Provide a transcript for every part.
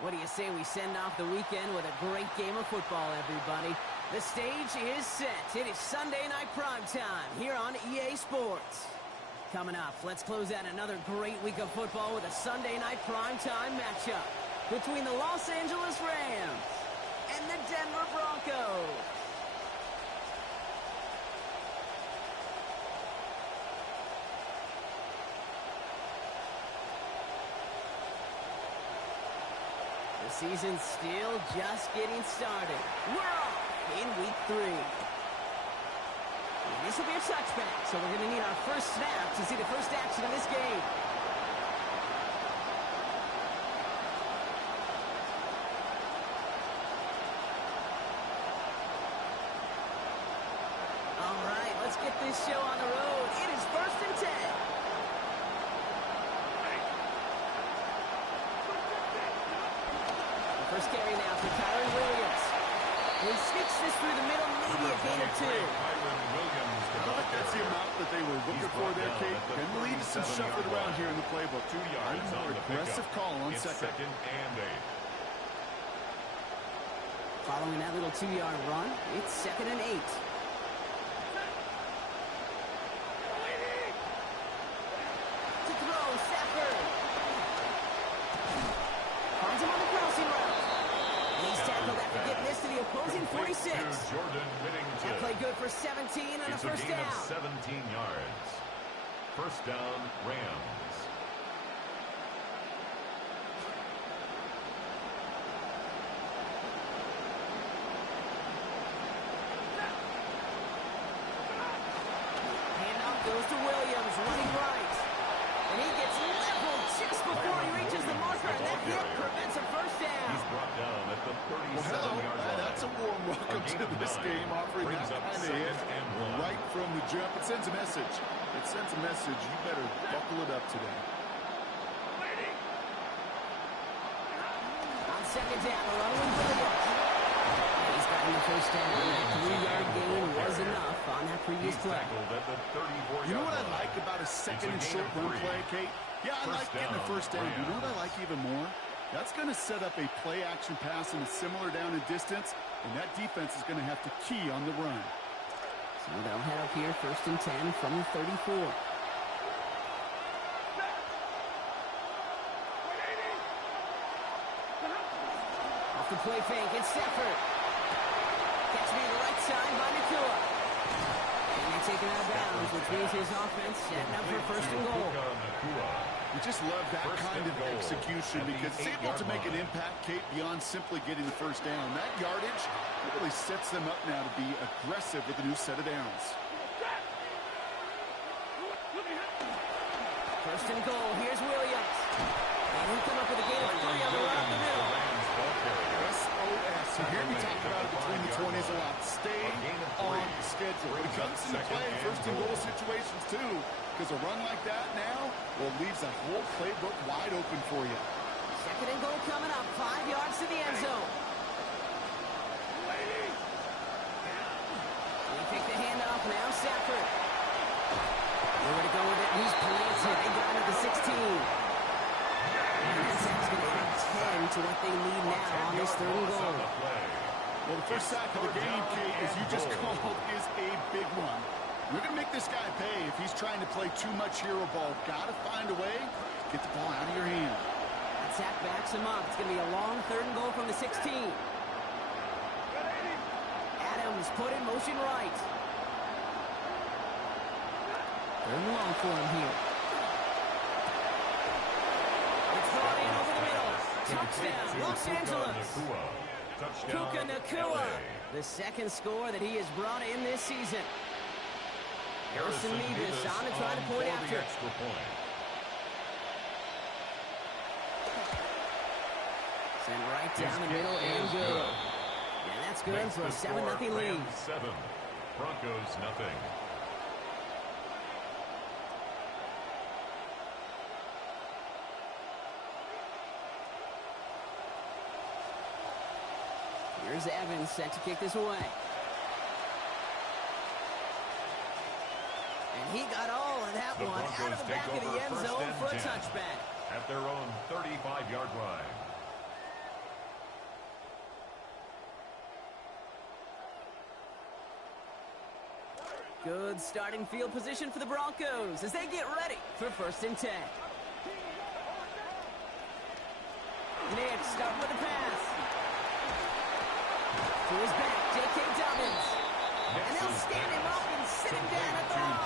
What do you say we send off the weekend with a great game of football, everybody? The stage is set. It is Sunday night primetime here on EA Sports. Coming up, let's close out another great week of football with a Sunday night primetime matchup between the Los Angeles Rams and the Denver Broncos. The season's still just getting started. We're off in week 3. And this will be a touchback, so we're going to need our first snap to see the first action of this game. All right, let's get this show on the road. It is 1st and 10. First carry now for Kyron Williams. He sneaks this through the middle, maybe a gain or 2. That's the amount that they were looking for there, Kate. And the lead is some shuffled around here in the playbook. 2 yards on the aggressive call on second. And 8. Following that little 2-yard run, it's 2nd and 8. To throw, Stafford. Finds him on the crossing route. He's tackled after getting this to the opposing 46. That play good for 17 and a first down. Of 17 yards. First down, Rams. Handoff goes to Williams, running right. And he gets leveled just before he reaches the marker, and that hit prevents a first down. He's brought down at the 37-yard line. That's a warm welcome to this game, offering that kind of hit right from the jump. It sends a message. It sends a message. You better buckle it up today. On 2nd down, a running Williams. He's gotten the first down. That 3-yard gain was enough on that previous play. You know what I like about a second and short run play, Kate? Yeah, I like getting the first down. You know what I like even more? That's going to set up a play-action pass in a similar down and distance, and that defense is going to have to key on the run. So they'll head up here 1st and 10 from the 34. Off the play fake, it's Stafford. Catch me to the right side by Nakua. And they're taken out of bounds, which means his offense setting up for 1st and goal. We just love that kind of execution because it's able to make an impact, Kate, beyond simply getting the first down. That yardage really sets them up now to be aggressive with a new set of downs. 1st and goal. Here's Williams. And he'll come up with a gain of 3 on the run up the middle. SOS. You hear me talk about it between the 20s a lot. Stay on schedule. When it comes to play 1st and goal situations, too, because a run like that now, well, leaves the whole playbook wide open for you. 2nd and goal coming up. 5 yards to the end zone. They take the handoff now. Stafford. Nowhere to go with it. He's planted. They got him at the 16. And that's going to add 10 to what they need now on this 3rd and goal. Well, the first sack of the game, Kate, as you just called, is a big one. You're going to make this guy pay if he's trying to play too much hero ball. Got to find a way to get the ball out of your hand. That sack backs him up. It's going to be a long 3rd and goal from the 16. Adams put in motion right. 3rd and long for him here. It's brought in over the middle. Touchdown, Los Angeles. Puka Nakua, the 2nd score that he has brought in this season. Harrison Mevis on to try to point after. Send right down the middle and good. And that's good for a 7-0 lead. 7, Broncos nothing. Here's Evans set to kick this away. And he got all of that one out of the back of the end zone for a touchback. At their own 35-yard line. Good starting field position for the Broncos as they get ready for 1st and 10. Nick, start with the pass. To his back, J.K. Dobbins. And they'll stand him up and sit him down at the line.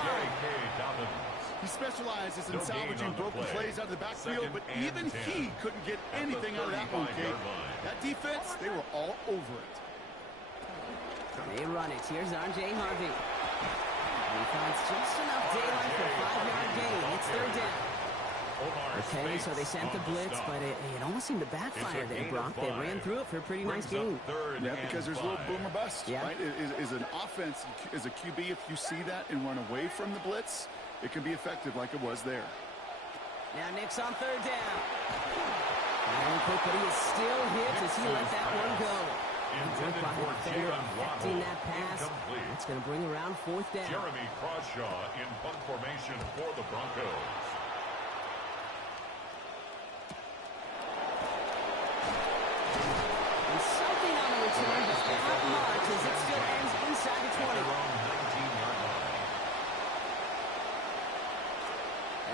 He specializes in salvaging broken plays out of the backfield, but even he couldn't get anything out of that one, Kate. That defense, they were all over it. They run it. Here's R.J. Harvey. He finds just enough daylight for a 5-yard gain. It's 3rd down. Okay, so they sent the blitz, but it almost seemed to backfire there, Brock. They ran through it for a pretty nice gain. Yeah, because there's a little boom or bust, right? Is an offense, as a QB, if you see that and run away from the blitz, it can be effective like it was there. Now Nick's on 3rd down. And quick, but he is still hit as he let that one go. Intended for affecting that pass. That's going to bring around 4th down. Jeremy Crawshaw in punt formation for the Broncos. And something on the return, but not much as it still ends inside the 20.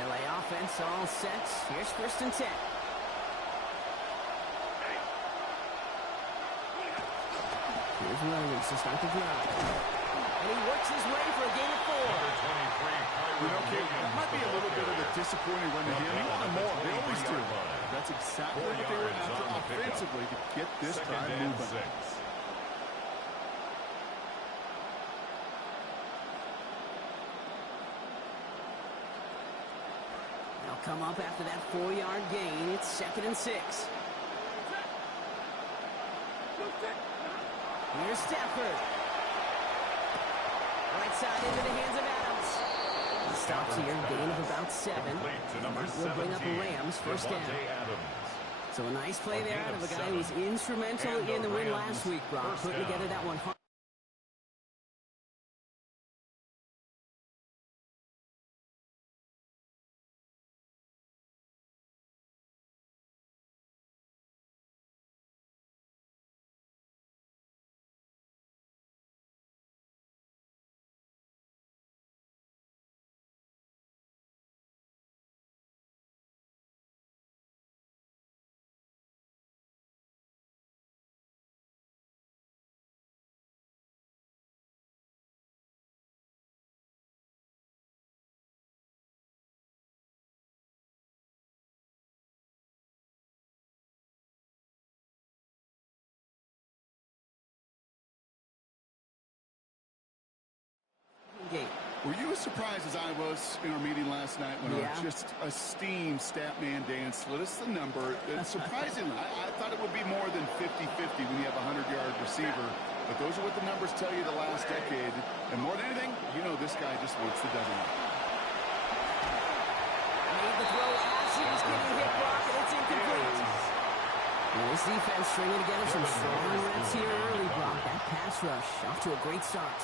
LA offense all set. Here's 1st and 10. Here's Williams to start the drive. And he works his way for a gain of 4. That might be a little bit of a disappointing run to him. He wanted more. They always do. That's exactly what they were after offensively to get this drive moving. They'll come up after that 4-yard gain. It's 2nd and 6. Here's Stafford. Right side into the hands of Adams. He stops here, gain of about 7. We'll bring up the Rams, 1st down. So a nice play there out of a guy who was instrumental in the win last week, Brock, putting together that one. Game. Were you as surprised as I was in our meeting last night when our just esteemed stat man Dan slid us the number? Surprisingly, I thought it would be more than 50-50 when you have a 100-yard receiver, but those are what the numbers tell you the last decade. And more than anything, you know this guy just wants the W. Made the throw as he was getting hit, Brock, and it's incomplete. This defense stringing together some strong reps here early, Brock. That pass rush off to a great start.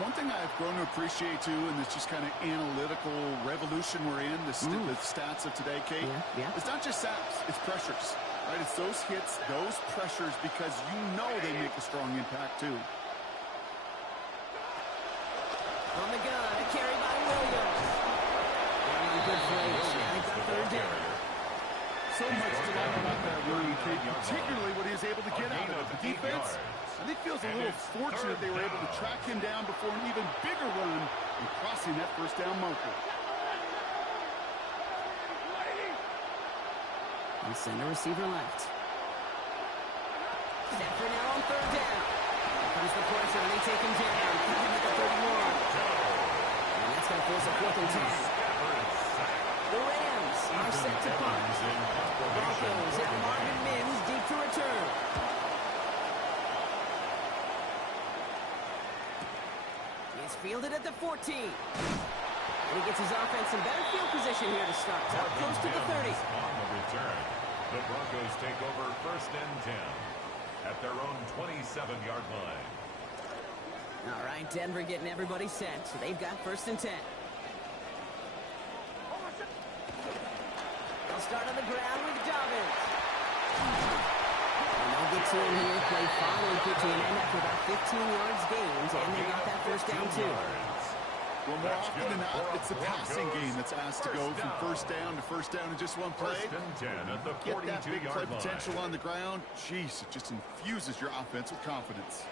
One thing I've grown to appreciate, too, in this just kind of analytical revolution we're in, the stats of today, Kate, it's not just sacks, it's pressures. Right? It's those hits, those pressures, because you know they make a strong impact, too. On the gun, a carry by Williams. And good plays. They got 3rd down. So much to like about that run, Kate, particularly what he was able to get out of it. The defense, I think, feels a little fortunate they were able to track him down before an even bigger run and crossing that 1st down marker. And send a receiver left. Stafford now on 3rd down. Here comes the pressure, and they take him down. Cut him at the 31. And that's going to force a 4th and 10. The Rams are set to punt. Broncos have Marvin Mims deep to return. It's fielded at the 14. And he gets his offense in better field position here to start. Up close to the 30. On the return, the Broncos take over 1st and 10 at their own 27-yard line. All right, Denver getting everybody set. So they've got 1st and 10. They'll start on the ground with Dobbins. And they'll get to him here. Play following 15 and after about 15 yards gained. And they got that 1st down too. Well, more often than not, it's the passing game that's asked to go from first down in just one play. First and 10 at the 42-yard line. Get that big play potential on the ground. Jeez, it just infuses your offense with confidence.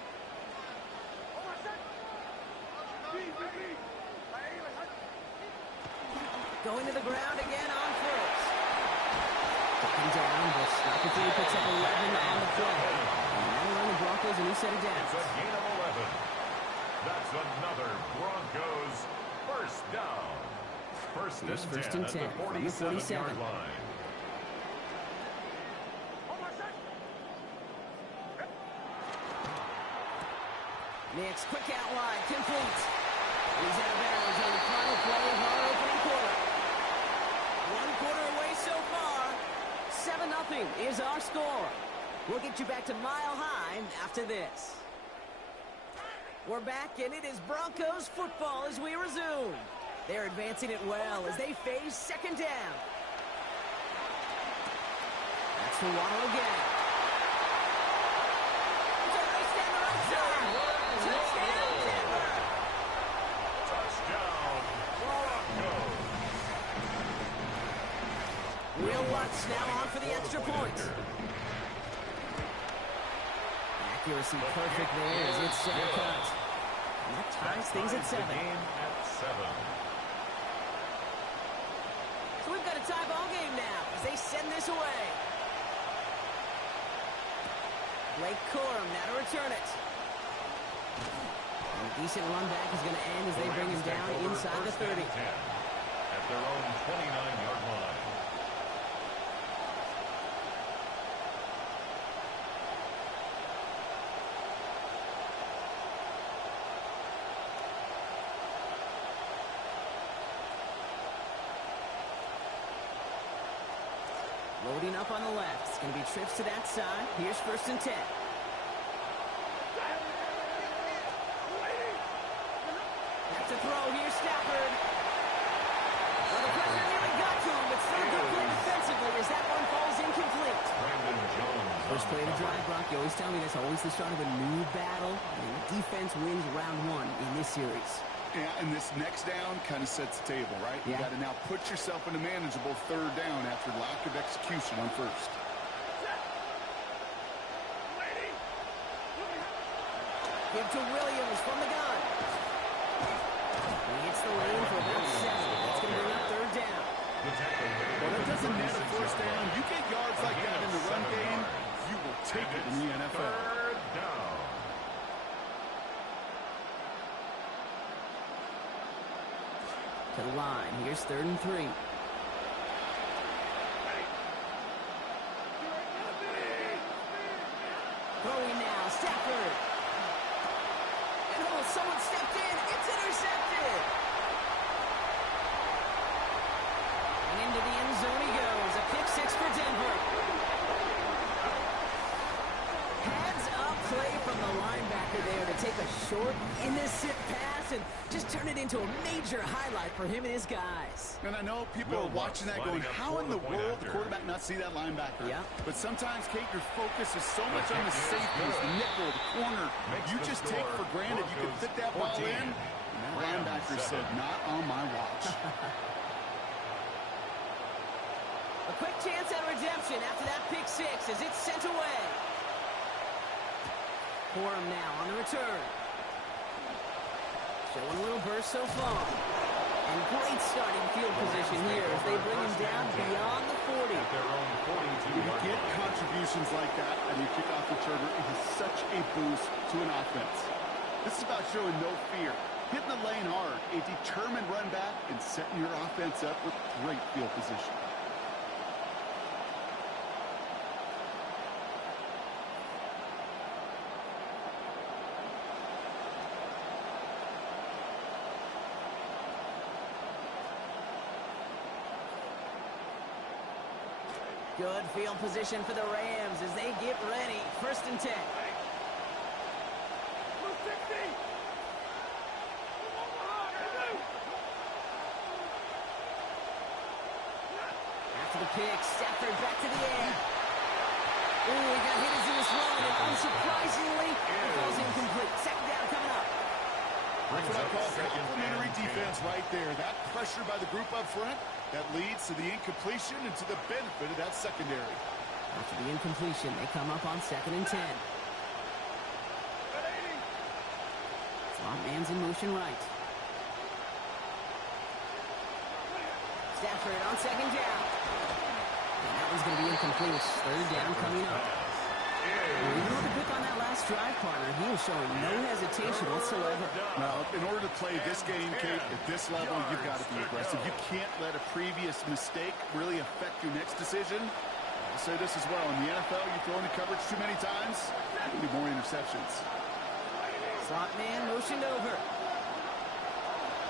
Going to the ground again on first. Taken down, but Xcfl picks up 11 on the play. And that'll earn the Broncos a new set of downs. It's a gain of 11. That's another Broncos first down. First and 10 at the 47-yard line. Next, quick out wide, complete. He's out of bounds on the final play of our opening quarter. One quarter away so far. 7-0 is our score. We'll get you back to Mile High after this. We're back, and it is Broncos football as we resume. They're advancing it well as they face second down. That's for Waddle again. It's a race down the right side. Touchdown, Denver. Touchdown, Broncos. Will Lutz now on for the extra point. Accuracy perfect there as it's center cut. And that ties things at 7. So we've got a tie ball game now as they send this away. Blake Corum now to return it. And a decent run back is going to end as they bring him down inside the 30. At their own 29-yard line. Loading up on the left. It's going to be trips to that side. Here's first and 10. Have to throw here, Stafford. Well, the pressure nearly got to him, but still a good play defensively as that one falls incomplete. Brandon Jones. First play of the drive, Brock. You always tell me that's always the start of a new battle. And defense wins round 1 in this series. Yeah, and this next down kind of sets the table, right? Yeah. You got to now put yourself in a manageable third down after lack of execution on first. Give to Williams from the gun. He hits the lane for about 7. That's going to bring up third down. Well, that doesn't net a first down. You get yards like that in the run game, you will take it in the NFL. Third down. To the line. Here's third and 3. Throwing now. Stafford. And someone stepped in. It's intercepted. And into the end zone he goes. A pick 6 for Denver. Heads up play from the linebacker there to take a short, innocent pass and just turn it into a major highlight for him and his guys. And I know people are watching that going, how in the world the quarterback not see that linebacker? Yeah. But sometimes, Kate, your focus is so much on the safeties, the nickel, the corner. You just take for granted you can fit that ball in. And that linebacker said, not on my watch. A quick chance at redemption after that pick 6 as it's sent away. Corum now on the return. Showing a little burst so far. And great starting field position here as they bring him down beyond the 40. When you get contributions like that and you kick off returner, it is such a boost to an offense. This is about showing no fear, hitting the lane hard, a determined run back, and setting your offense up with great field position. Good field position for the Rams as they get ready. First and 10. After the pick, Stafford back to the air. Ooh, he got hit as he was running, and unsurprisingly, it falls incomplete. Second down coming up. That's what I call complimentary defense. right there. That pressure by the group up front, that leads to the incompletion and to the benefit of that secondary. After the incompletion, they come up on 2nd and 10. Slot man's in motion right. Stafford on 2nd down. And that one's going to be incomplete. 3rd down coming up. Well, you know the pick on that last drive, partner. He was showing no hesitation whatsoever. Well, in order to play this game, Kate, at this level, you've got to be aggressive. You can't let a previous mistake really affect your next decision. I'll say this as well. In the NFL, you throw into coverage too many times, there'll be more interceptions. Slot man motioned over.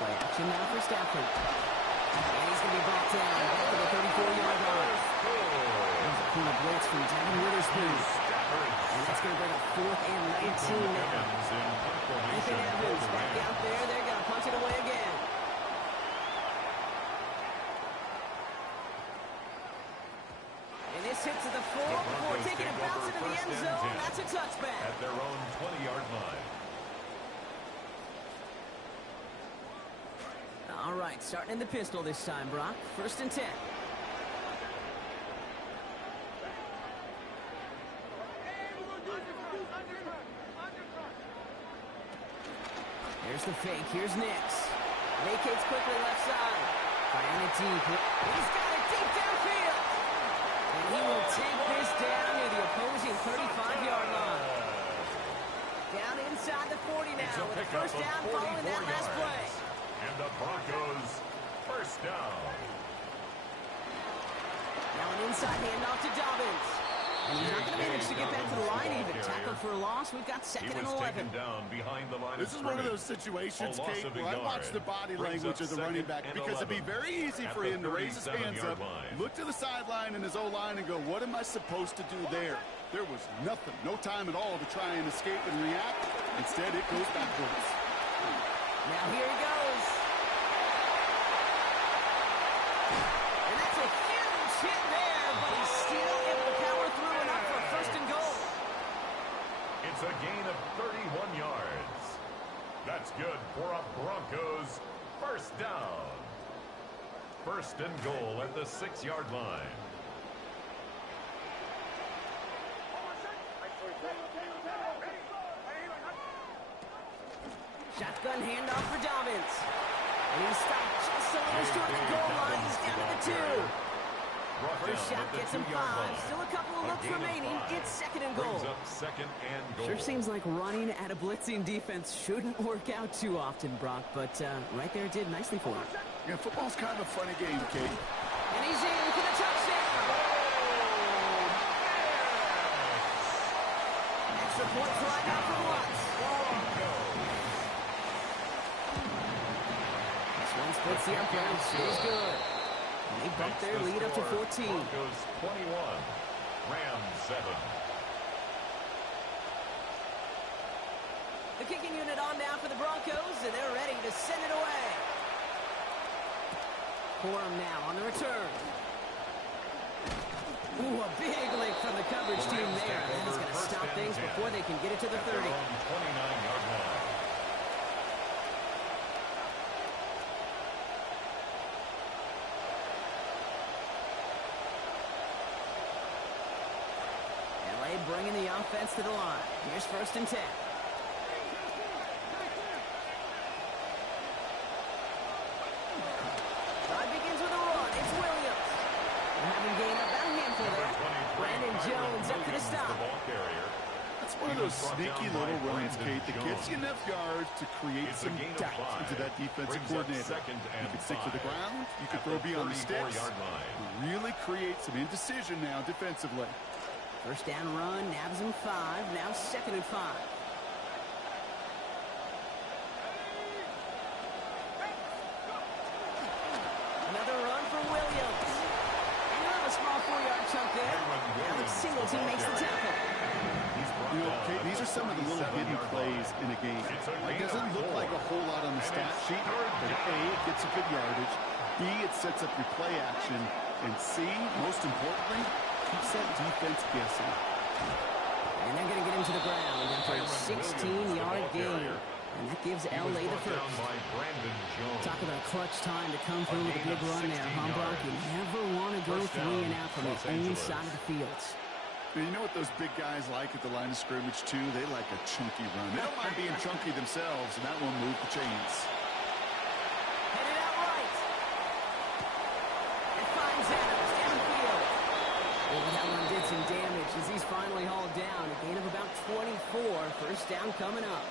Play action now for Stafford. And he's going to be brought down back to the 34-yard line. There's a corner blitz from Devin Witherspoon. And that's going to bring a 4th and 19 now. Nathan Evans back out there. They're going to punch it away again. And this hits at the 4 before taking it bounce into the end zone. That's a touchback. At their own 20-yard line. All right, starting in the pistol this time, Brock. 1st and 10. Here's the fake. Here's Nix. Vacates quickly left side. Firing it deep. He's got it deep downfield. And he will take this down near the opposing 35-yard line. Down inside the 40 now with a 1st down following that last play. And the Broncos, 1st down. Now an inside handoff to Dobbins. And he's not going to manage to get back to the line even. Tackled for a loss. We've got 2nd and 11. Down behind the line. This is one of those situations, Kate, where I watch the body language of the running back because it'd be very easy for him to raise his hands up, look to the sideline and his O-line and go, what am I supposed to do there? There was nothing, no time at all to try and escape and react. Instead, it goes backwards. Now here he goes. And that's a huge hit there, but he's still able to power through and up for a 1st and goal. It's a gain of 31 yards. That's good for a Broncos 1st down. 1st and goal at the 6-yard line. Shotgun handoff for Dobbins. And he's stopped just a little short of the goal line. He's down to the 2. First shot gets him 5. Still a couple of looks remaining. It's 2nd and goal. 2nd and goal. Sure seems like running at a blitzing defense shouldn't work out too often, Brock, but right there it did nicely for him. Yeah, football's kind of a funny game, Kate. And he's in for the touchdown. Extra point fly out for Watts. This one splits the umpire. Stays good. And they bump their lead up to 14. Broncos 21, Rams 7. The kicking unit on now for the Broncos, and they're ready to send it away. Corum now on the return. Ooh, a big lick from the coverage team there. And that's going to stop things before they can get it to the 30. 29-yard line. Bringing the offense to the line. Here's 1st and 10. Drive begins with a run. It's Williams. They're having gained about a handful there. Brandon Jones up to the stop. That's one of those sneaky little runs, Kate, that gets you enough yards to create some doubt into that defensive coordinator. You can stick to the ground. You can throw beyond the sticks. Really create some indecision now defensively. 1st down run, nabs him 5. Now 2nd and 5. Another run for Williams. And you have a small 4-yard chunk there. Alex Singleton makes the tackle. You know, Kate, these are some of the little hidden plays in a game. It doesn't look like a whole lot on the stat sheet, but A, it gets a good yardage. B, it sets up your play action. And C, most importantly, keeps that defense guessing. And they're going to get him to the ground after a 16-yard gain. And that gives L.A. the first. Talk Talk about a clutch time to come through with a big run there, huh, Brock? You never want to go 3 and out from the own side of the fields. You know what those big guys like at the line of scrimmage, too? They like a chunky run. They don't mind being chunky themselves, and that one moved the chains. Headed out right. And finds Adams downfield. Oh, that one did some damage as he's finally hauled down. A gain of about 24. First down coming up.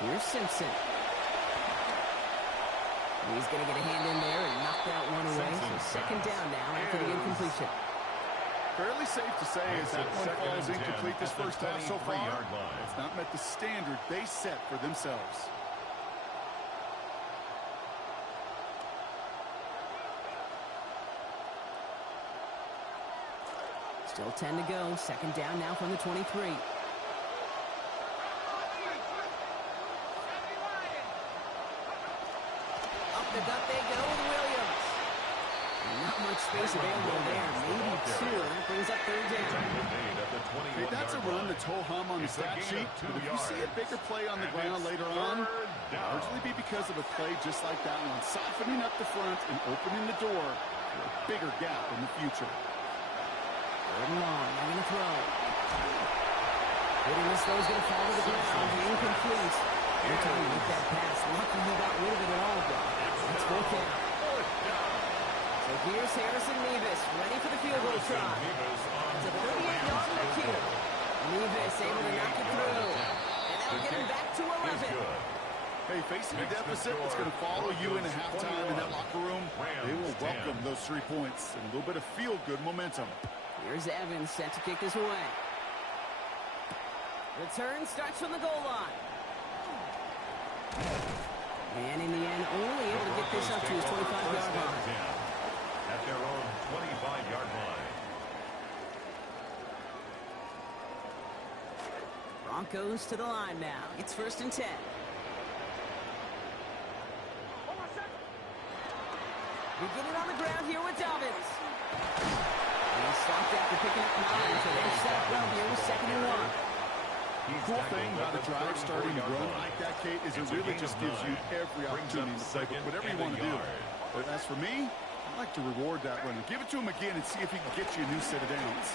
Here's Simpson. He's going to get a hand in there and knock that one away. So second down now after the incompletion. Fairly safe to say as that one falls incomplete this first half so far. It's not met the standard they set for themselves. Still 10 to go. Second down now from the 23. The gut they go with Williams. Not much space available there. Maybe 2, and that brings up third down. Hey, that's a run that's ho-hum on the stat sheet, but if you see a bigger play on the ground later on, it'll largely be because of a play just like that one, softening up the front and opening the door for a bigger gap in the future. Third and long, now going to throw. Hitting this throw is going to fall to the ground. Incomplete. You're trying to make that pass. Lucky he got rid of it at all, bro. It's 4th down. So here's Harrison Nevis, ready for the field goal try. It's a 38-yard look here. Nevis able to knock it through. And that'll get him back to 11. Hey, facing a deficit that's going to follow you into halftime in that locker room, they will welcome those 3 points and a little bit of feel-good momentum. Here's Evans set to kick this away. Return starts from the goal line. And in the end, only able to get this up to his 25-yard line. At their own 25-yard line. Broncos to the line now. It's 1st and 10. Beginning on the ground here with Dobbins. And he stopped after picking up 9, so they're set up well here with 2nd and 1. Cool thing about a drive starting to run like that, Kate, is it really just gives you every opportunity to play whatever you want to do. But as for me, I like to reward that runner. Give it to him again and see if he can get you a new set of downs.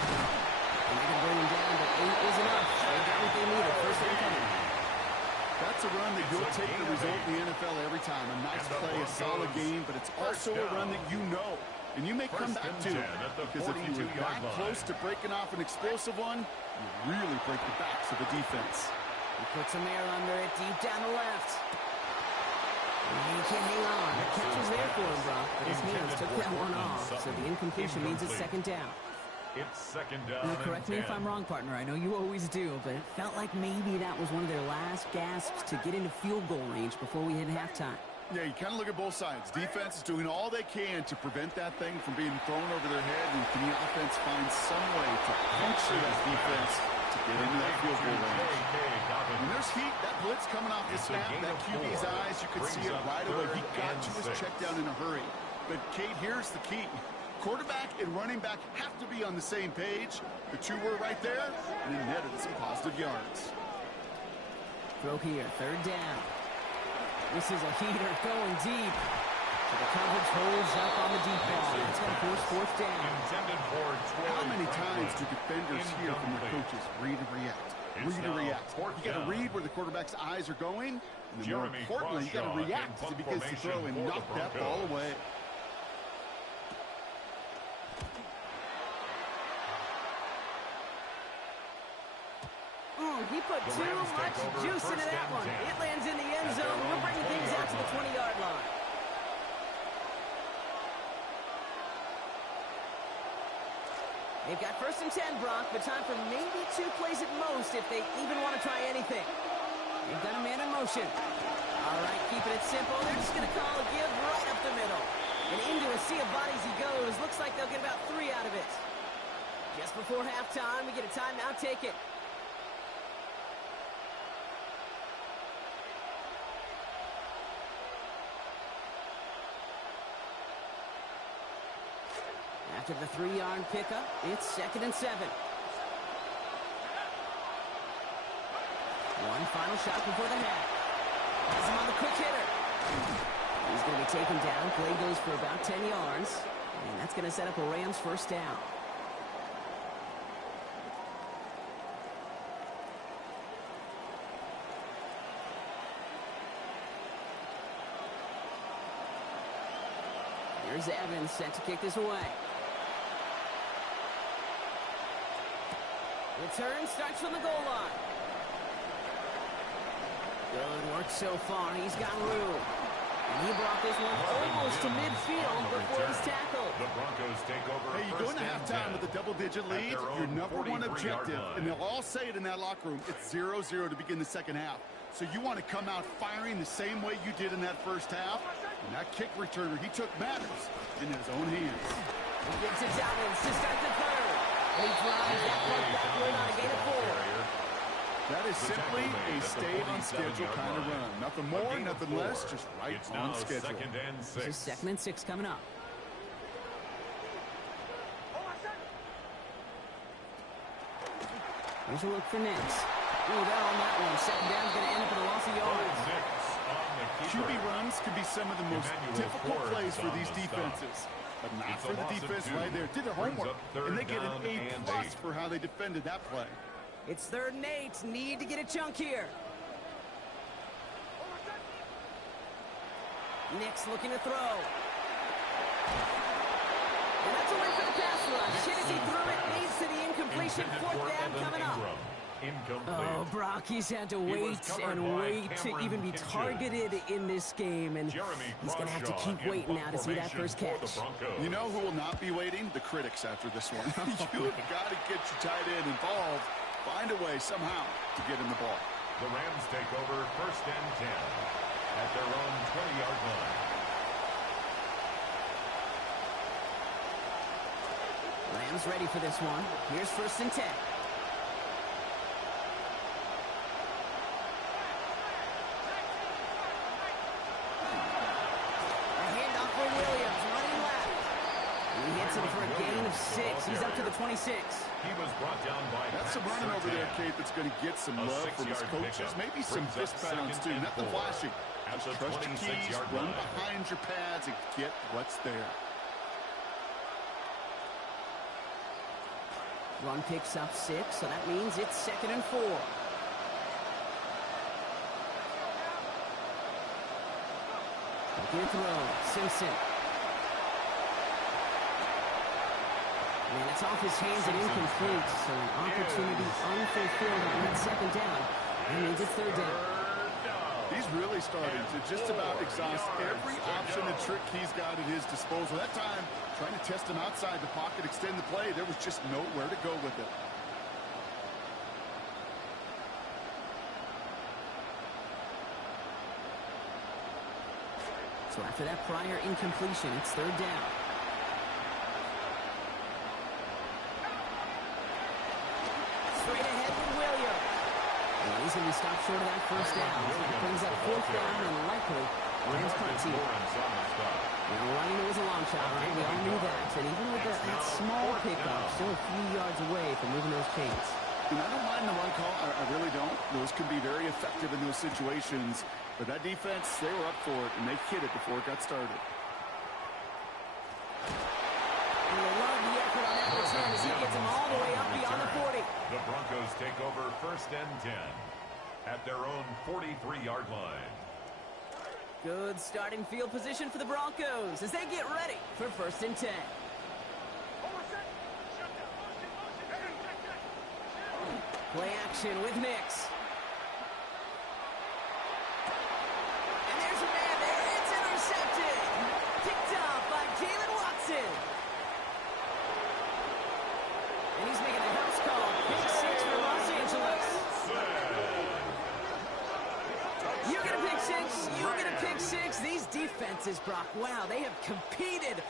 And they can bring him down, but 8 is enough. They got what they needed. First and 10. That's a run that you'll take the result in the NFL every time. A nice play, a solid game, but it's also a run that you know. And you may come back to, because if you were that close to breaking off an explosive one, you really break the backs of the defense. He puts some air under it deep down the left. And he can hang on. The catch was there for him, Brock, but his hands took that one off. So the incompletion means it's 2nd down. It's 2nd down. Now, correct me if I'm wrong, partner. I know you always do, but it felt like maybe that was one of their last gasps to get into field goal range before we hit halftime. Yeah, you kind of look at both sides. Defense is doing all they can to prevent that thing from being thrown over their head, and can the offense find some way to puncture that defense to get into that field goal range? When there's heat, that blitz coming off the snap, that QB's eyes, you could see it right away. He got to his check down in a hurry. But, Kate, here's the key. Quarterback and running back have to be on the same page. The 2 were right there, and it netted some positive yards. Throw here, 3rd down. This is a heater going deep. So the coverage holds up on the deep ball. It's going to force 4th down. How many times do defenders hear from their coaches, read and react, read and react? You got to read where the quarterback's eyes are going, and then more importantly, you got to react to begin to throw and knock that ball away. He put too much juice into that one. It lands in the end zone. We're bringing things out to the 20-yard line. They've got 1st and 10, Brock, but time for maybe 2 plays at most if they even want to try anything. They've got a man in motion. All right, keeping it simple. They're just going to call bodies he goes. Looks like they'll get about 3 out of it. Just before halftime, we get a timeout. Take it. After the 3-yard pickup, it's 2nd and 7. One final shot before the half. Has him on the quick hitter. He's going to be taken down. Play goes for about 10 yards. And that's going to set up a Rams first down. Here's Evans set to kick this away. Return starts from the goal line. Good work so far. He's got room. And he brought this one almost to midfield before he's tackled. The Broncos take over. Hey, you go into halftime with a double-digit lead, your number one objective, and they'll all say it in that locker room, it's 0-0 to begin the second half. So you want to come out firing the same way you did in that first half. And that kick returner, he took matters in his own hands. He gets it down to start the third. And he drives that punt backward on a gain of 4. That is simply a stay-on-schedule kind of run. Nothing more, nothing less, just right on schedule. This is 2nd and 6 coming up. Here's a look for Nix. Ooh, they're on that one. 2nd down's going to end up with a loss of yards. QB runs can be some of the most difficult plays for these defenses. But not for the defense right there. Did their homework, and they get an A+ for how they defended that play. It's 3rd and 8. Need to get a chunk here. Nix looking to throw. And that's a win for the pass rush. Hit as he threw it. Leads to the incompletion. 4th down coming up. Oh, Brock, he's had to wait and wait to even be targeted in this game. And he's going to have to keep waiting now to see that first catch. You know who will not be waiting? The critics after this one. You've got to get your tight end involved. Find a way somehow to get in the ball. The Rams take over 1st and 10 at their own 20-yard line. Rams ready for this one. Here's 1st and 10. For a gain of 6. He's up to the 26. He was brought down by that's some running over there, Kate, that's going to get some love from his coaches. Maybe some fist pounds, too. Nothing flashy. Just trust your keys, run behind your pads, and get what's there. Run picks up 6, so that means it's 2nd and 4. Good throw. Simpson. And it's off his hands and incomplete, so an opportunity unfulfilled on that 2nd down. That means it's 3rd down. He's really starting to just about exhaust every option and trick he's got at his disposal. That time, trying to test him outside the pocket, extend the play, there was just nowhere to go with it. So after that prior incompletion, it's 3rd down. Straight ahead with Williams. And he's going to be stopped short of that 1st down. So that brings up 4th down and likely Rams punt team. Now, running was a long shot, right? We all knew that. And even with that small pickup, still a few yards away from moving those chains. And I don't mind the run call. I really don't. Those can be very effective in those situations. But that defense, they were up for it, and they hit it before it got started. And they love the effort on that return as he gets them all the way up beyond the 40. The Broncos take over 1st and 10 at their own 43-yard line. Good starting field position for the Broncos as they get ready for 1st and 10. Play action with Nix. And there's a man there. It's intercepted. Picked up by Jalen Watson. And he's making the house call. Pick 6 for Los Angeles. You get a pick 6. You get a pick 6. These defenses, Brock, wow, they have competed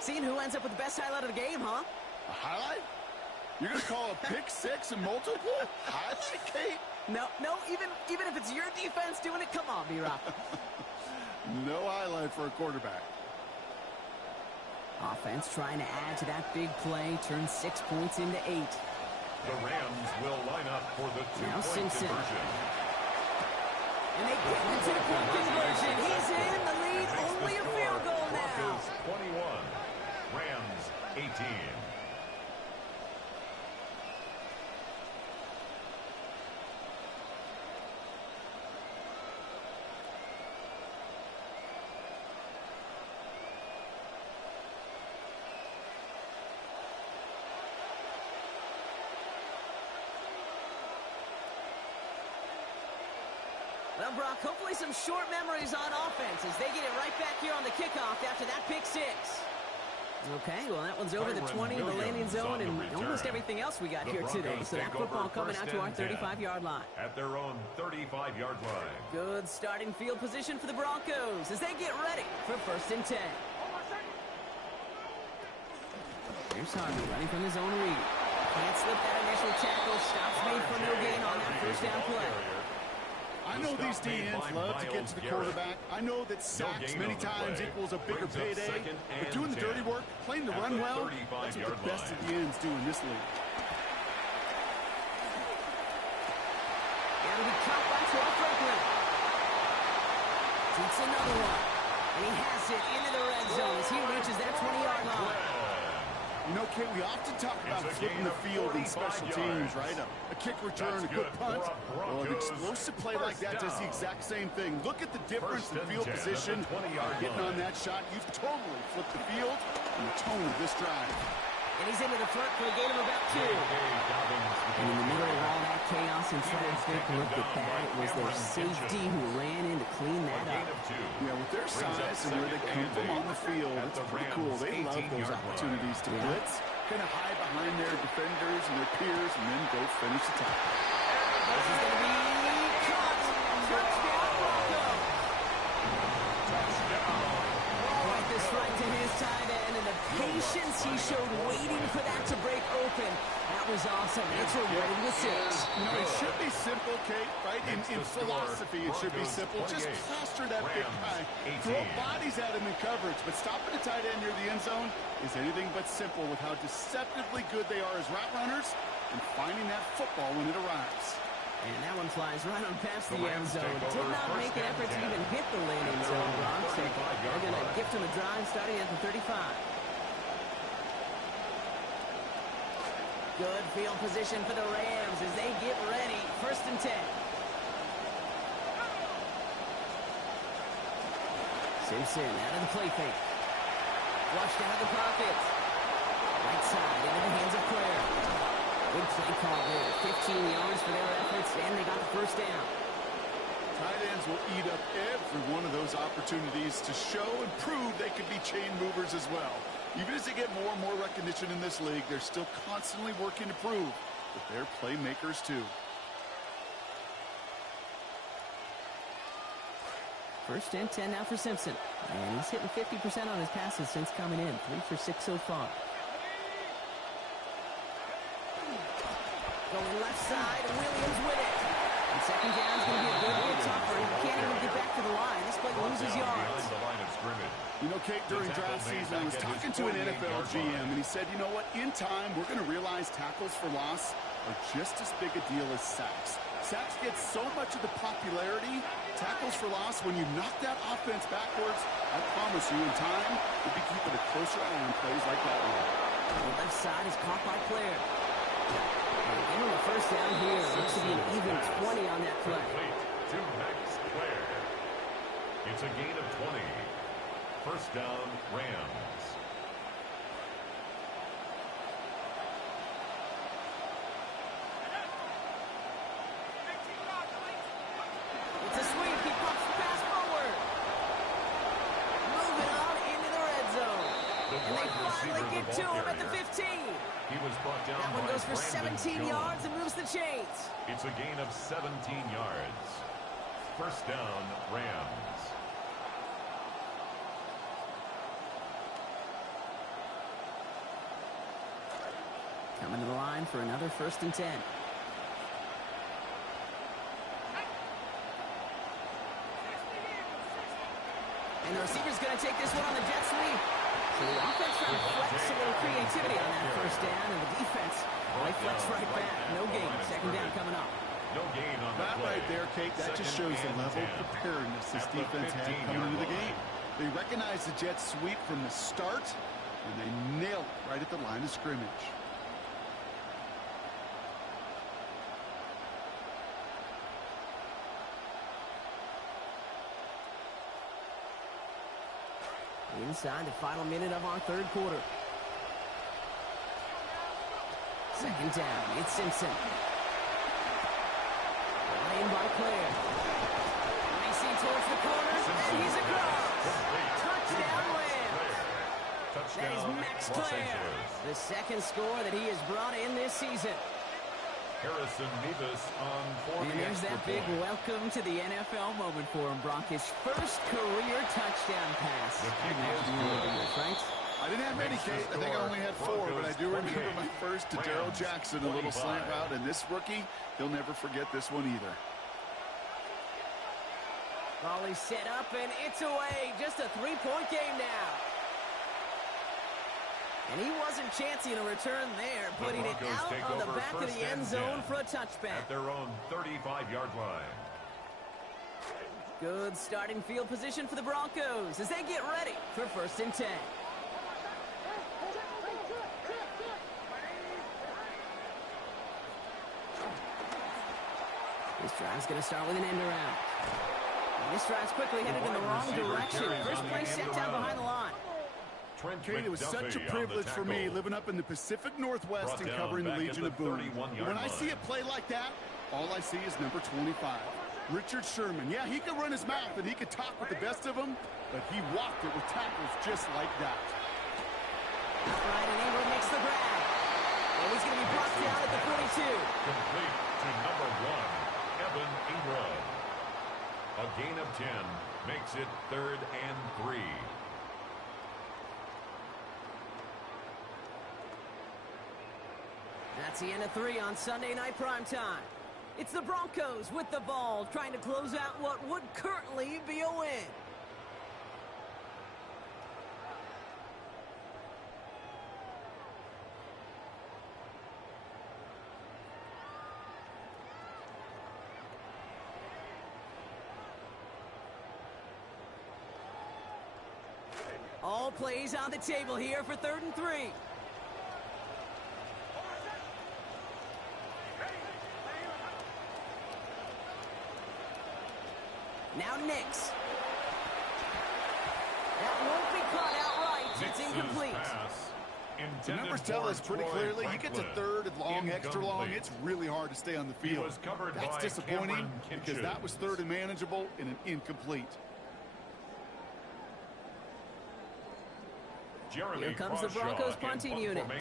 Seeing who ends up with the best highlight of the game, huh? A highlight? You're going to call a pick six and multiple? Highlight, Kate? No, even if it's your defense doing it, come on, B-Rock. No highlight for a quarterback. Offense trying to add to that big play, turn 6 points into 8. The Rams will line up for the two-point Simpson. conversion. And they get the two-point conversion. He's in the lead, only a field goal now. Broncos 21, Rams 18. Well, Brock, hopefully some short memories on offense as they get it right back here on the kickoff after that pick six. Okay, well, that one's over the 20, the landing zone, and almost everything else we got here today. So that football coming out to our 35-yard line. At their own 35-yard line. Good starting field position for the Broncos as they get ready for 1st and 10. Here's Harvey running from his own read. Can't slip that initial tackle. Stops made for no gain on that first down play. I know these D-ends love to get to the quarterback. I know that sacks many times equals a bigger payday. But doing the dirty work, playing the run well, that's what the best of the ends do in this league. And we caught by Troy Franklin. Takes another one. And he has it into the red zone as he reaches that 20-yard line. You know, Kate, we often talk about flipping the field in special teams, right? A kick return, a good punt. Well, an explosive play like that does the exact same thing. Look at the difference in field position. Getting on that shot, you've totally flipped the field and the tone of this drive. And he's into the front for a gain of about 2. And in the middle of all that chaos and traffic, look at that. It was their safety who ran in to clean that up. Yeah, with their size and where they come from on the field, it's pretty cool. They love those opportunities to blitz, kind of hide behind their defenders and their peers, and then go finish the tackle. This is going to be caught. Touchdown, Broncos. Brought this right to his tight end, and the patience he showed waiting for that to break open. That was awesome. It's a ready to six. You know, it should be simple, Kate, right? In philosophy, it should be simple. Just plaster that big guy. Throw bodies at him in coverage, but stopping a tight end near the end zone is anything but simple with how deceptively good they are as route runners and finding that football when it arrives. And that one flies right on past the end zone. Did not make an effort to even hit the landing zone, Ron. So they're going to gift him a drive starting at the 35. Good field position for the Rams as they get ready. 1st and 10. Simpson out of the play fake. Flushed out of the pocket. Right side into the hands of Claire. Good play call there. 15 yards for their efforts, and they got the first down. Tight ends will eat up every one of those opportunities to show and prove they could be chain movers as well. Even as they get more and more recognition in this league, they're still constantly working to prove that they're playmakers too. 1st and 10 now for Simpson. And he's hitting 50% on his passes since coming in. 3 for 6 so far. Going left side, and Williams with it. And 2nd down is going to be a bit tougher. He can't even get back to the line. This play loses yards. You know, Kate, during draft season, I was talking to an NFL GM, and he said, you know what, in time, we're going to realize tackles for loss are just as big a deal as sacks. Sacks get so much of the popularity. Tackles for loss, when you knock that offense backwards, I promise you, in time, we'll be keeping a closer eye on plays like that one. The left side is caught by Claire. Give him a first down here. Looks to be an even 20 on that play. To Max Claire. It's a gain of 20. 1st down, Rams. It's a sweep. He pops the pass forward. Moving on into the red zone. And they finally get to him at the 15. He was brought down. That one goes for 17 yards and moves the chains. It's a gain of 17 yards. 1st down, Rams. line for another 1st and 10. And the receiver's going to take this one on the jet sweep. So the offense trying to flex a little creativity on that 1st down, and the defense, they flex right back. No gain. 2nd down coming up. No gain on the that play. Right there, Kate, that just shows the level of preparedness this defense had coming into the game. They recognized the jet sweep from the start, and they nailed it right at the line of scrimmage. Inside the final minute of our 3rd quarter. 2nd down. It's Simpson. Brought in by Claire. Racing towards the corner. And he's across. Touchdown Lamb. That is Max Claire. The 2nd score that he has brought in this season. Harrison Nevis on 4. And there's that big welcome to the NFL moment for him, Brock. His 1st career touchdown pass. I didn't have many, Kate. I think I only had 4, but I do remember my first to Darrell Jackson, a little slant route. And this rookie, he'll never forget this one either. Volley set up, and it's away. Just a 3-point game now. And he wasn't chancing a return there, putting it out on the back of the end zone for a touchback. At their own 35-yard line. Good starting field position for the Broncos as they get ready for 1st and 10. This drive's going to start with an end around. And this drive's quickly headed in the wrong direction. First play set down behind the line. Kate, it was such a privilege for me living up in the Pacific Northwest and covering the Legion of Boom. When I see a play like that, all I see is number 25, Richard Sherman. Yeah, he could run his mouth and he could talk with the best of them, but he walked it with tackles just like that. Right, and Ingram makes the grab. And he's going to be brought down at the 42. Complete to number 1, Evan Ingram. A gain of 10 makes it 3rd and 3. That's the end of 3 on Sunday Night Primetime. It's the Broncos with the ball, trying to close out what would currently be a win. All plays on the table here for 3rd and 3. Now Nix. That won't be caught outright. It's incomplete. The numbers tell us pretty clearly, you get to 3rd and long, extra long, it's really hard to stay on the field. That's disappointing because that was 3rd and manageable and an incomplete. Here comes the Broncos punting unit. And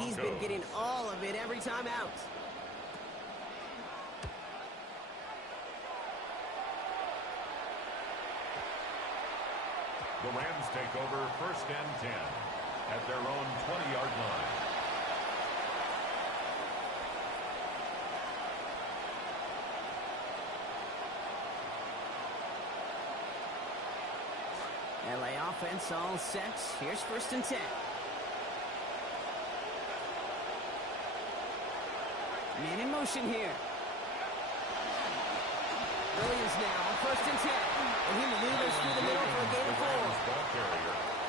he's been getting all of it every time out. The Rams take over 1st and 10 at their own 20-yard line. LA offense all set. Here's 1st and 10. Man in motion here. Williams now on 1st and 10. And he maneuvers through the middle for a gain of 4.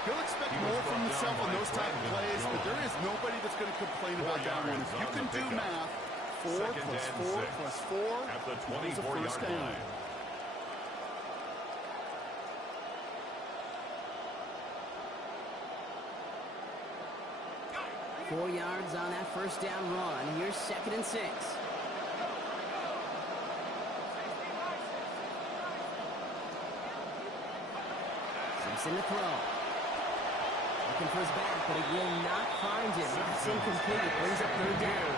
He'll expect more from himself on those type of plays, but there is nobody that's going to complain about that one. If you can do math, 4 plus 4 plus 4 at the is a 1st down. 4 yards on that 1st down run. Here's 2nd and 6. Simpson to throw. Looking for his back, but he will not find him. That's incomplete. Brings up 3rd down.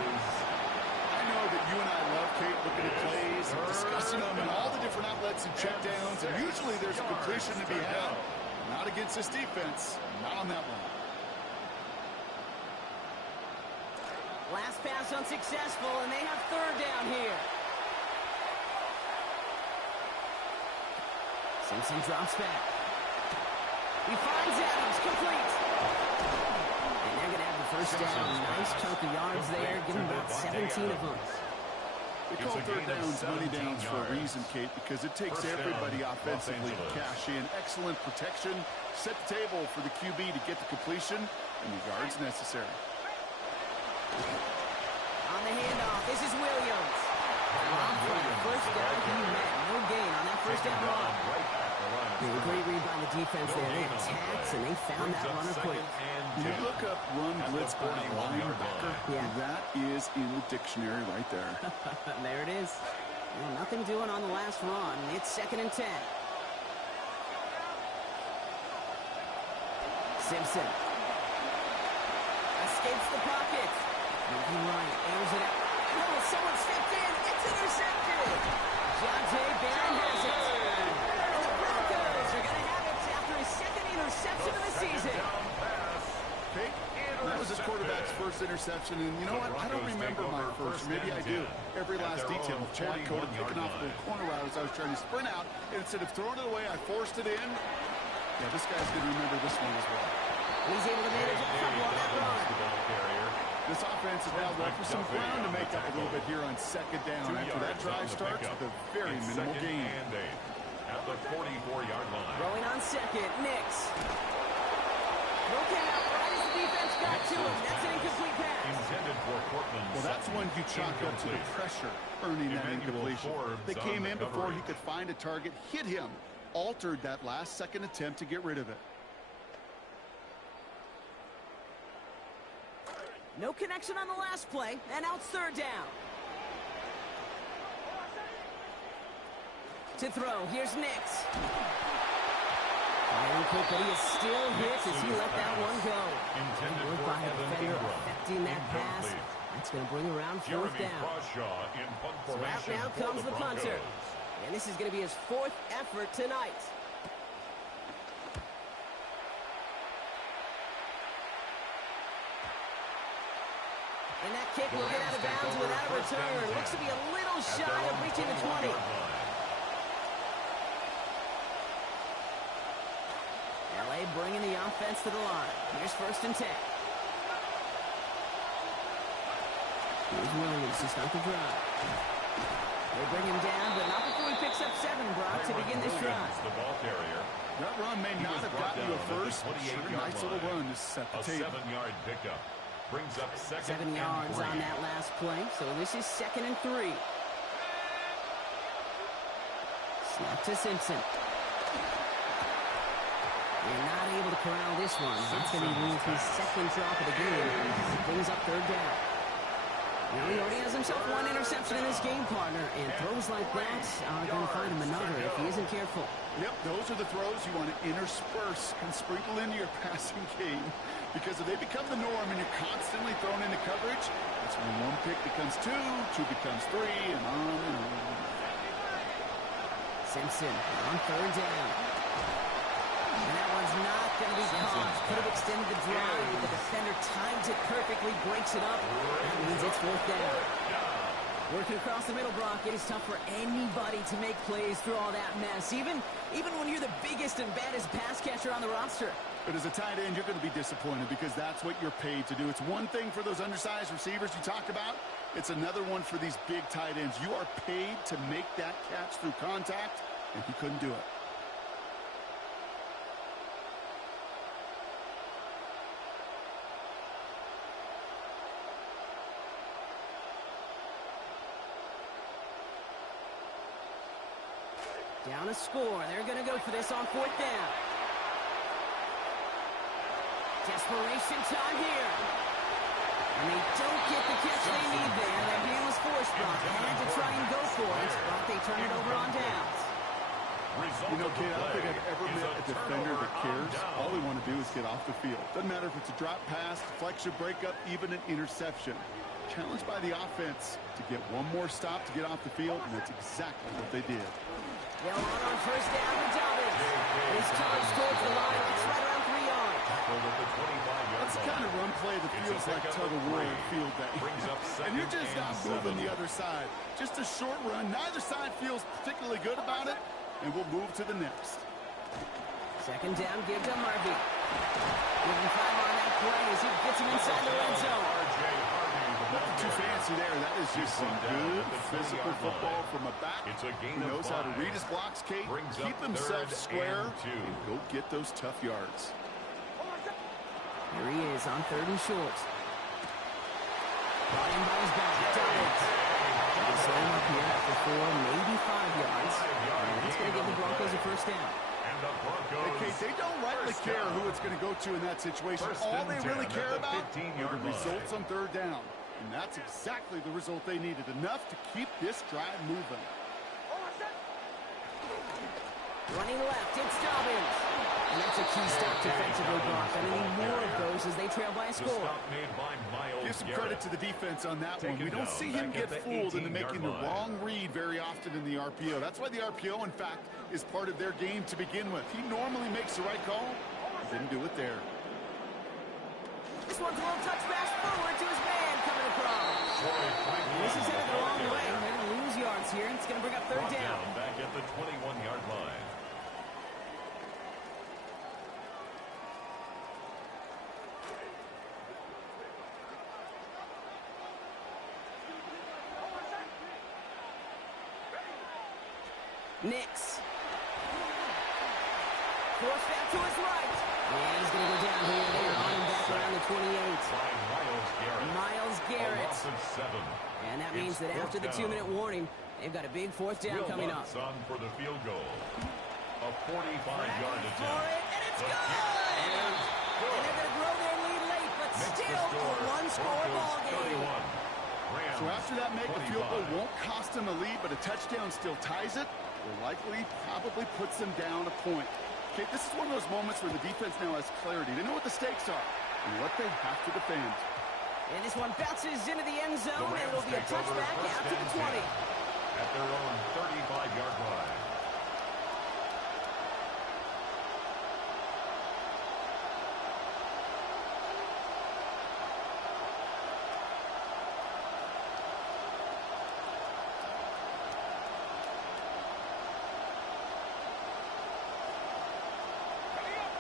I know that you and I love, Kate, looking at plays and discussing them and all the different outlets and checkdowns, and usually there's a completion to be had. Not against this defense. Not on that one. Last pass unsuccessful, and they have third down here. Simpson drops back. He finds Adams, complete. And they're going to have the first down. Nice chunk of yards there, give them about 17 of them. They call third downs money downs for a reason, Kate, because it takes everybody offensively to cash in. Excellent protection, set the table for the QB to get the completion and the yards necessary. On the handoff, this is Williams. First down, he met. No gain on that first down run. A great read by the defense there. They attacked, and they found that runner quick. You look up run blitz by linebacker. Yeah. That is in the dictionary right there. There it is. Well, nothing doing on the last run. It's 2nd and 10. Simpson escapes the pocket. Moving right, airs it out. Oh, someone stepped in. It's intercepted. Jonte Barron has it. And the Broncos are going to have it after his 2nd interception of the season. Okay, that was his quarterback's first interception, and you know what? I don't remember my first. Maybe I do. Every last detail of Chad Cody picking off the corner route as I was trying to sprint out, and instead of throwing it away, I forced it in. Yeah, this guy's going to remember this one as well. He's able to manage a couple on that run. This offense is now left with some ground to make up a little bit here on 2nd down after that drive starts with a very minimal gain. At the 44-yard line. Rolling on 2nd, Nix. Okay, right as the defense got to him. That's an incomplete pass. Intended for Portland. Well, that's one you chalk up to the pressure, earning that incompletion. They came in before he could find a target, hit him, altered that last 2nd attempt to get rid of it. No connection on the last play, and now it's 3rd down. To throw, here's Nix. Firing quick, but he is still hit as he let that one go. Work by the defender affecting that pass. That's going to bring around 4th down. So out now comes the punter. And this is going to be his 4th effort tonight. And that kick will get out of bounds without a return. Looks to be a little shy of reaching the 20. LA bringing the offense to the line. Here's 1st and 10. Here's Williams to start the drive. They bring him down, but not before he picks up 7, Brock, to begin this drive. That run may not have gotten you a first, but sure, nice little run to set the table. 7-yard pickup. Brings up 7 yards on that last play, so this is 2nd and 3. Snap to Simpson. They're not able to corral this one. That's going to be his 2nd drop of the game. He brings up 3rd down. Now he already has himself 1 interception in this game, partner, and throws like that are going to find him another if he isn't careful. Yep, those are the throws you want to intersperse and sprinkle into your passing game, because if they become the norm and you're constantly thrown into coverage, that's when 1 pick becomes 2, 2 becomes 3, and on and on. Simpson on 3rd down. And that one's not going to be caught. Could have extended the drive, but the defender times it perfectly, breaks it up. That means it's 4th down. Working across the middle, Brock, it is tough for anybody to make plays through all that mess, even when you're the biggest and baddest pass catcher on the roster. But as a tight end, you're going to be disappointed because that's what you're paid to do. It's one thing for those undersized receivers you talked about. It's another one for these big tight ends. You are paid to make that catch through contact, and he couldn't do it. Down a score. They're going to go for this on 4th down. Desperation time here. And they don't get the catch they need there. That game was forced, Brock. Had to try and go for it, but they turn it over on downs. You know, Kate, I don't think I've ever met a defender that cares. All they want to do is get off the field. Doesn't matter if it's a drop pass, deflection, breakup, even an interception. Challenged by the offense to get 1 more stop to get off the field, and that's exactly what they did. They'll run on 1st down to Dobbins. He's charged towards the line. It's right around 3 yards. That's the kind of run play that feels feels like tug-of-war field day. And you're just not moving the other side. Just a short run. Neither side feels particularly good about it, and we'll move to the next. Second down, give to Harvey. Giving 5 on that play as he gets him inside the red zone. Nothing too fancy there. That is just some good physical football from a back who knows how to read his blocks, Kate, keep himself square, and go get those tough yards. Here he is on 3rd and short. Brought in by his back. Dobbins. They'll set him up here after 4, maybe 5 yards. And that's going to give the Broncos a first down. Hey, Kate, they don't rightly care who it's going to go to in that situation. All they really care about are the results on 3rd down. And that's exactly the result they needed. Enough to keep this drive moving. Running left, it's Dobbins. And that's a key stop defensively, Brock. I need more of those as they trail by a score. Give some credit to the defense on that one. We don't see him get fooled into making the wrong read very often in the RPO. That's why the RPO, in fact, is part of their game to begin with. He normally makes the right call. He didn't do it there. This one's a little touch pass forward to his man coming across. And this is headed the wrong way. They're going to lose yards here. It's going to bring up 3rd down. Back at the 21-yard line. Nix. Force back to his right. And he's going to go down here. They are on him back around the 28. Miles Garrett. And that means that after the 2-minute warning, they've got a big 4th down coming up. On for the field goal. A 45-yard attempt. And it's good! And they're going to grow their lead late, but still a one-score ball game. So after that make, the field goal won't cost them a lead, but a touchdown still ties it. Will likely probably puts them down a point. Okay, this is one of those moments where the defense now has clarity. They know what the stakes are and what they have to defend. And this one bounces into the end zone, and it'll be a touchback out to the 20. At their own 35-yard line.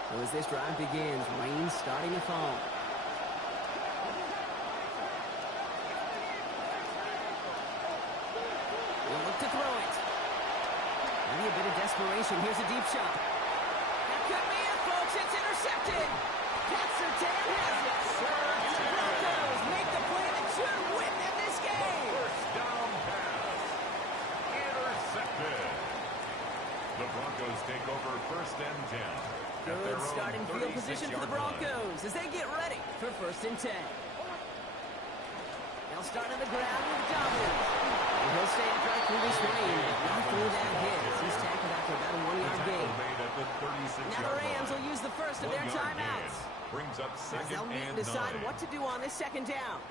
So as this drive begins, rain starting to fall. He'll look to throw it. Maybe a bit of desperation. Here's a deep shot. That could be it, folks. It's intercepted. Pat Surtain has it. And the Broncos make the play that should win them this game. First down pass. Intercepted. The Broncos take over 1st and 10. Good starting field position for the Broncos as they get ready for 1st and 10. They'll start on the ground with Dobbins. And he'll stay upright through this rain, but not through that hit as he's tackled after about a 1-yard gain. Now the Rams will use the first of their timeouts. Brings up as they'll meet and decide what to do on this 2nd down.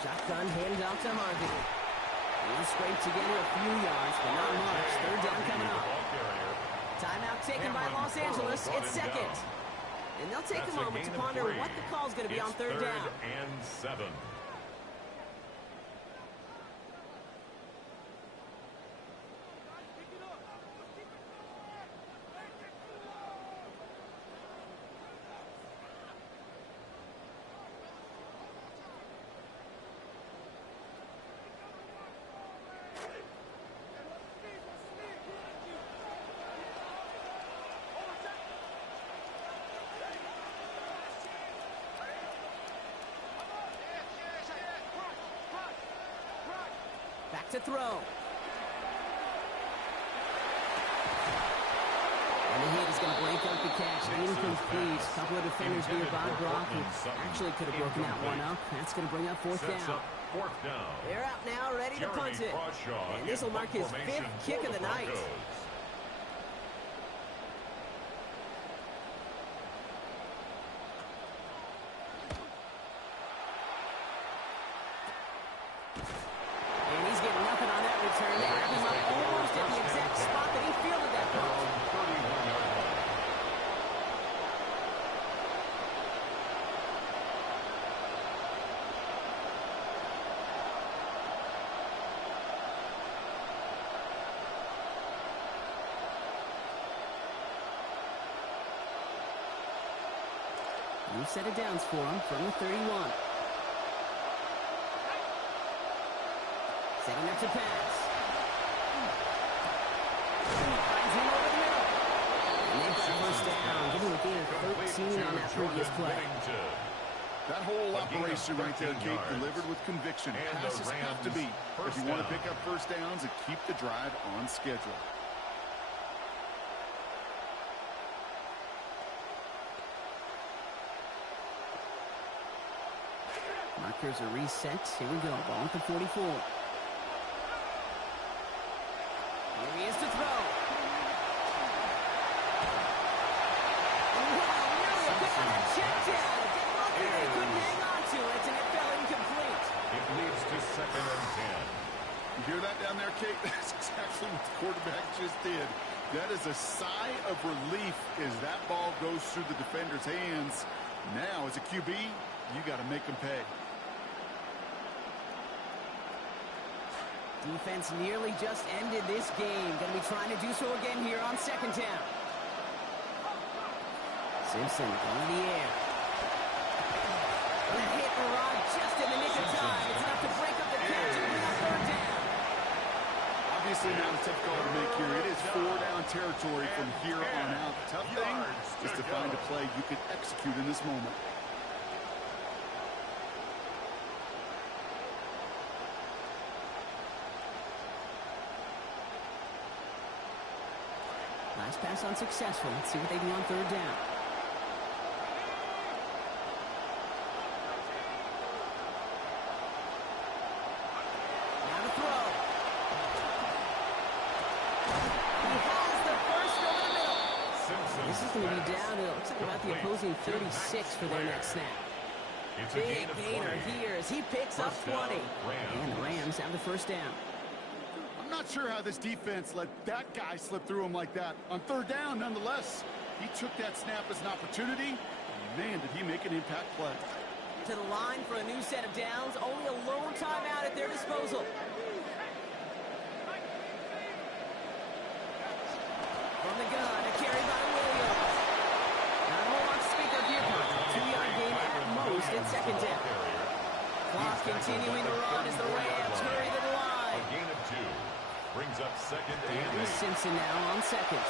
Shotgun handoff to Harvey. He'll scrape together a few yards, but not much. 3rd down coming up. Timeout taken by Los Angeles. It's 2nd. And they'll take a moment to ponder what the call's going to be on 3rd down. And 7. Back to throw. And the hit is going to break up the catch. Incomplete. A couple of defenders nearby. Brock actually could have broken that one up. That's going to bring up 4th down. They're out now, ready to punt it. And this will mark his 5th kick of the night. And he's getting nothing on that return. They have him up almost at the exact spot New set of downs for him from the 31. Setting up to pass. Finds him over the middle. And they've got first down. Give him a gain of 13 on that previous play. That whole operation right there, Kate, delivered with conviction. Passes have to be if you want to pick up first downs and keep the drive on schedule. Markers are reset. Here we go. Ball at the 44. Here he is to throw. Nearly a pick on that check down. They couldn't hang on to it, and it fell incomplete. It leads to 2nd and 10. You hear that down there, Kate? That's exactly what the quarterback just did. That is a sigh of relief as that ball goes through the defender's hands. Now, as a QB, you got to make them pay. Defense nearly just ended this game. Going to be trying to do so again here on 2nd down. Simpson in the air. That hit arrived just in the nick of time. It's enough to break up the catch and bring up 3rd down. Obviously not a tough call to make here. It is 4-down territory from here on out. The tough thing is to find a play you can execute in this moment. Nice pass unsuccessful. Let's see what they do on 3rd down. Now to throw. He has the first over the middle. This is going to be down to, looks like about the opposing 36 for their next snap. Big gainer here as he picks up 20. And the Rams have the first down. I'm not sure how this defense let that guy slip through him like that. On 3rd down, nonetheless, he took that snap as an opportunity. Man, did he make an impact play. To the line for a new set of downs. Only a lone timeout at their disposal. From the gun, a carry by Williams. Not a whole lot to speak of here. 2-yard gain at most in 2nd down. Clock continuing to run as the Rams hurry to the line. A gain of 2. Brings up 2nd and 8. Simpson now on 2nd.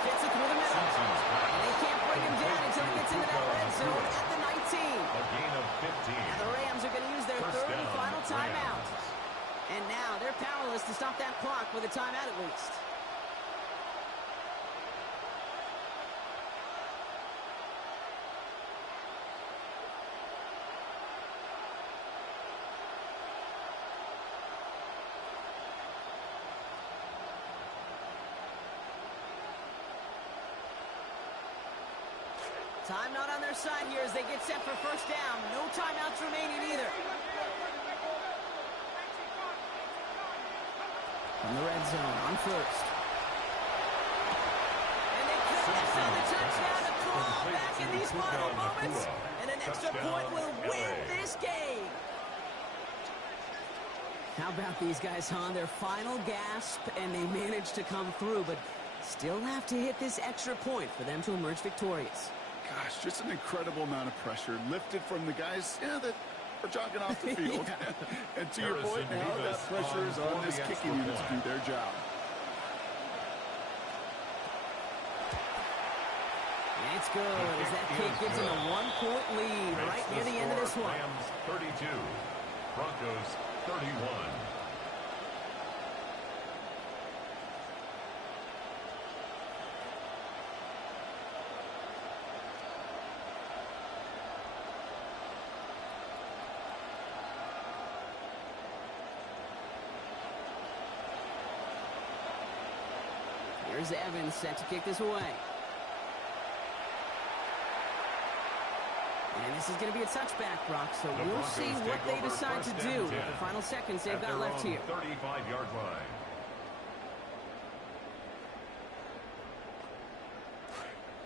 Fits it through the middle. They can't bring him down until he gets into that red zone at the 19. A gain of 15. And the Rams are going to use their 3rd and final timeout. And now they're powerless to stop that clock with a timeout at least. Time not on their side here as they get set for first down. No timeouts remaining either. From the red zone on 1st. And they could have the touchdown to claw back in these final moments. And an extra point will win this game. How about these guys, on their final gasp, and they managed to come through, but still have to hit this extra point for them to emerge victorious. Gosh, just an incredible amount of pressure lifted from the guys that are jogging off the field. And to your point now, that pressure is on this kicking unit to do their job. And it's good as that kick gives them a 1-point lead right near the end of this one. Rams 32, Broncos 31. Here's Evans set to kick this away. And this is going to be a touchback, Brock, so we'll see what they decide to do with the final seconds they've got left here. 35-yard line.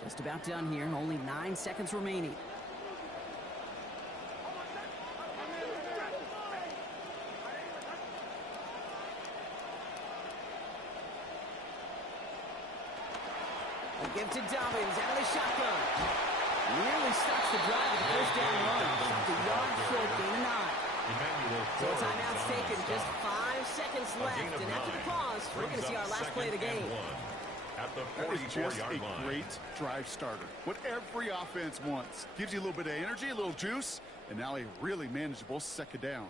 Just about done here, only 9 seconds remaining. A give to Dobbins out of the shotgun. Nearly starts the drive with the first down run. Stopped a yard short, gain of 9. So a timeout's taken, just 5 seconds left. And after the pause, we're going to see our last play of the game. At the That is just a 44-yard line. great drive starter. What every offense wants. Gives you a little bit of energy, a little juice, and now a really manageable second down.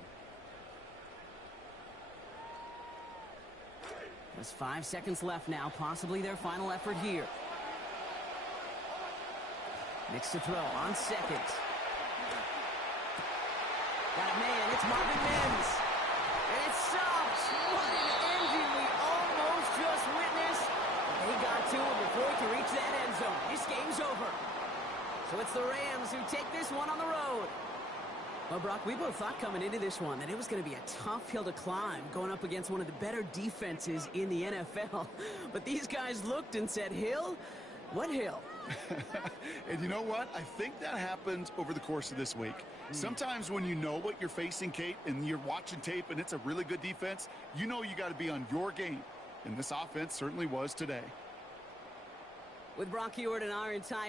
There's 5 seconds left now, possibly their final effort here. Mix to throw on second. Got a man, it's Marvin Mims. It's stopped. What an engine we almost just witnessed. He got to him before he could reach that end zone. This game's over. So it's the Rams who take this one on the road. Well, Brock, we both thought coming into this one that it was going to be a tough hill to climb going up against one of the better defenses in the NFL. But these guys looked and said, Hill? What hill? And you know what? I think that happened over the course of this week. Sometimes when you know what you're facing, Kate, and you're watching tape and it's a really good defense, you know you got to be on your game. And this offense certainly was today. With Brock Heward and our entire